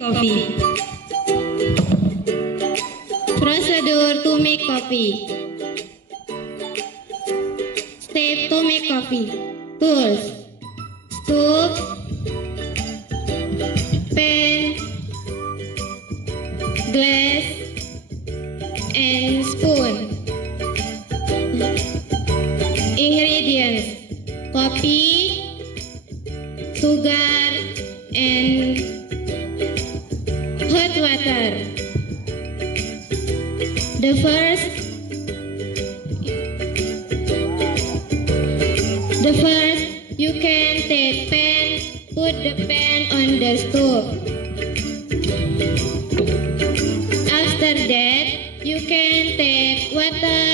Coffee. Procedure to make coffee. Step to make coffee. Tools: scoop, pen, glass, and spoon. Ingredients: coffee, sugar, and hot water. The first, you can take pan, put the pan on the stove. After that, you can take water